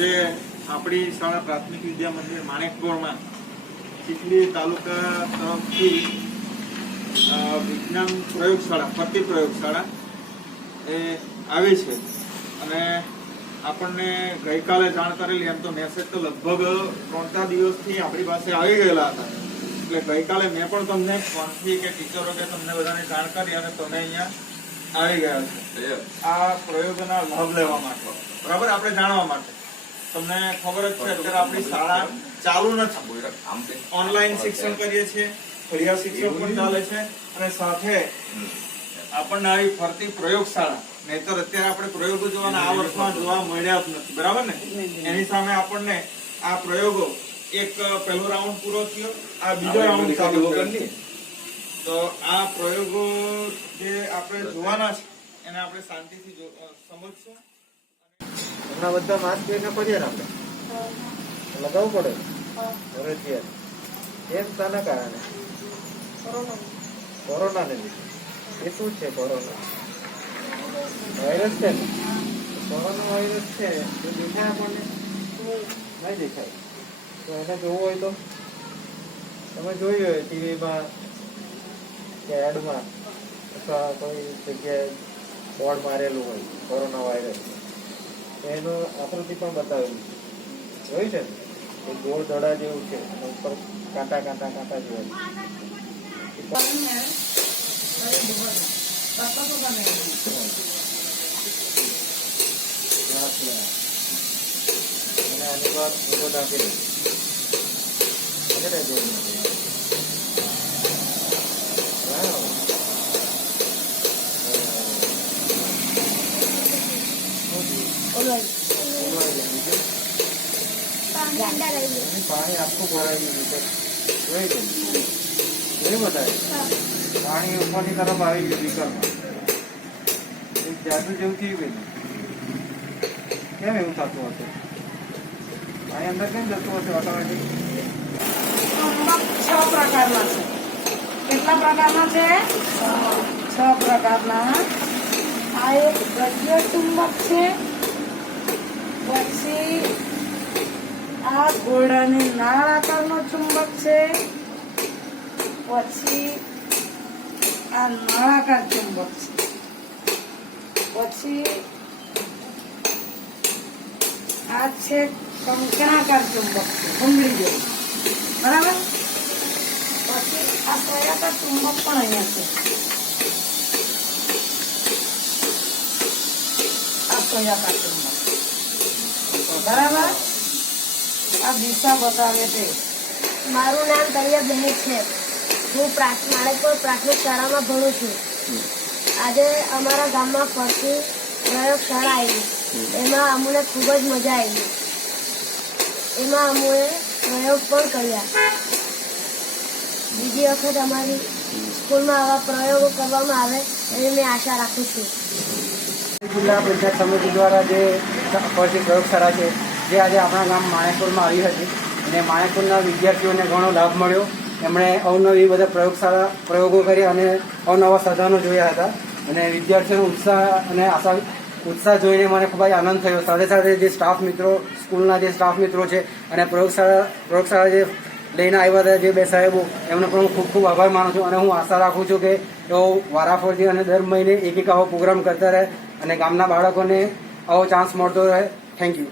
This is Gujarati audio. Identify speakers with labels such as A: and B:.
A: આજે આપણી શાળા પ્રાથમિક વિદ્યા મંદિર માણેકપુરમાં ચીખલી તાલુકા તરફથી વિજ્ઞાન પ્રયોગશાળા ફરતી પ્રયોગશાળા એ આવી છે. અને આપણને ગઈકાલે જાણ કરેલી એમ તો મેસેજ તો લગભગ ત્રણ ચાર દિવસથી આપણી પાસે આવી ગયેલા હતા. એટલે ગઈકાલે મેં પણ તમને ફોનથી કે ટીચરો કે તમને બધાને જાણ કરી અને તમે અહીંયા આવી ગયા છો. આ પ્રયોગોના લાભ લેવા માટે. બરાબર? આપણે જાણવા માટે. તમને ખબર જ છે અત્યારે આપણી શાળા ચાલુ નથી. ઓનલાઈન શિક્ષણ કરીએ છીએ ફળિયા શિક્ષણ પણ ચાલે છે અને સાથે આપણને આવી ફરતી પ્રયોગશાળા નહીતર અત્યારે આપણે પ્રયોગો જોવાના આ વર્ષમાં જોવા મળ્યા જ નથી. બરાબર ને? એની સામે આપણને આ પ્રયોગો એક પહેલો રાઉન્ડ પૂરો થયો આ બીજો રાઉન્ડ ચાલુ. તો આ પ્રયોગો જે આપણે જોવાના છે એને આપણે શાંતિથી સમજશું.
B: હમણાં બધા માસ્ક પહેરીને ફરીએ ને આપણે લગાવવું પડે. ફરજિયાત. કેમ? શાના કારણે. કોરોના ને લીધે. એ શું છે કોરોના? વાયરસ છે ને? કોરોના વાયરસ છે. એ દેખાય આપણને? નહીં દેખાય. તો એને જોવું હોય તો? તમે જોયું હોય ટીવીમાં કે એડમાં અથવા કોઈ જગ્યાએ બોર્ડ મારેલું હોય કોરોના વાયરસ. એનું આકૃતિ પણ બતાવેલી છે. છે? એ ગોળ દડા જેવું છે. ઉપર કાંટા કાંટા કાંટા જેવા અને આની પર વિરોધ આપી દે આગળ એ જોઈ વાવ. ઓલવાઈ જાય બીજું અને પાણી ઉપરની તરફ આવી ગયું વિકરમાં એક જાદુ જેવું થયું ગયું કેમ એવું થતું હશે પાણી અંદર કેમ જતું હશે ઓટોમેટિક
C: છ પ્રકારના છે કેટલા પ્રકારના છે છ પ્રકારના આ એક ગજ્ય ચુંબક છે. પછી આ ઘોડાની નાળ આકારનો ચુંબક છે પછી આ નળાકાર ચુંબક છે પછી આ છે કંકણાકાર ચુંબક છે ભૂંગળી જેવું બરાબર પછી આ સળિયાકાર ચુંબક પણ અહીંયા છે આ સળિયાકાર ચુંબક બરાબર? આ દિશા બતાવે છે.
D: મારું નામ કરિયા બહેન છે. હું પ્રા- માણેકપુર પ્રાથમિક શાળામાં ભણું છું. આજે અમારા ગામમાં ફરતી પ્રયોગશાળા આવી એમાં અમને ખૂબ જ મજા આવી એમાં અમુએ પ્રયોગ પણ કર્યા. બીજી વખત અમારી સ્કૂલમાં આવા પ્રયોગો કરવામાં આવે એવી મેં આશા રાખું છું.
B: જિલ્લા પંચાયત સમિતિ દ્વારા જે ફરતી પ્રયોગશાળા છે. જે આજે આપણા ગામ માણેકપુરમાં આવી હતી. અને માણેકપુરના વિદ્યાર્થીઓને ઘણો લાભ મળ્યો. એમણે અવનવી બધા પ્રયોગશાળા પ્રયોગો કર્યા અને અવનવા સાધનો જોયા હતા. અને વિદ્યાર્થીઓનો ઉત્સાહ અને આશા ઉત્સાહ જોઈને મને ખૂબ જ આનંદ થયો. સાથે સાથે જે સ્ટાફ મિત્રો, સ્કૂલના જે સ્ટાફ મિત્રો છે અને પ્રયોગશાળા પ્રયોગશાળા જે લઈને આવ્યા હતા જે બે સાહેબો, એમનો પણ હું ખૂબ ખૂબ આભાર માનું છું. અને હું આશા રાખું છું કે તેઓ વારાફરતી અને દર મહિને એક એક આવો પ્રોગ્રામ કરતા રહે અને ગામના બાળકોને और चांस मोर दो है थैंक यू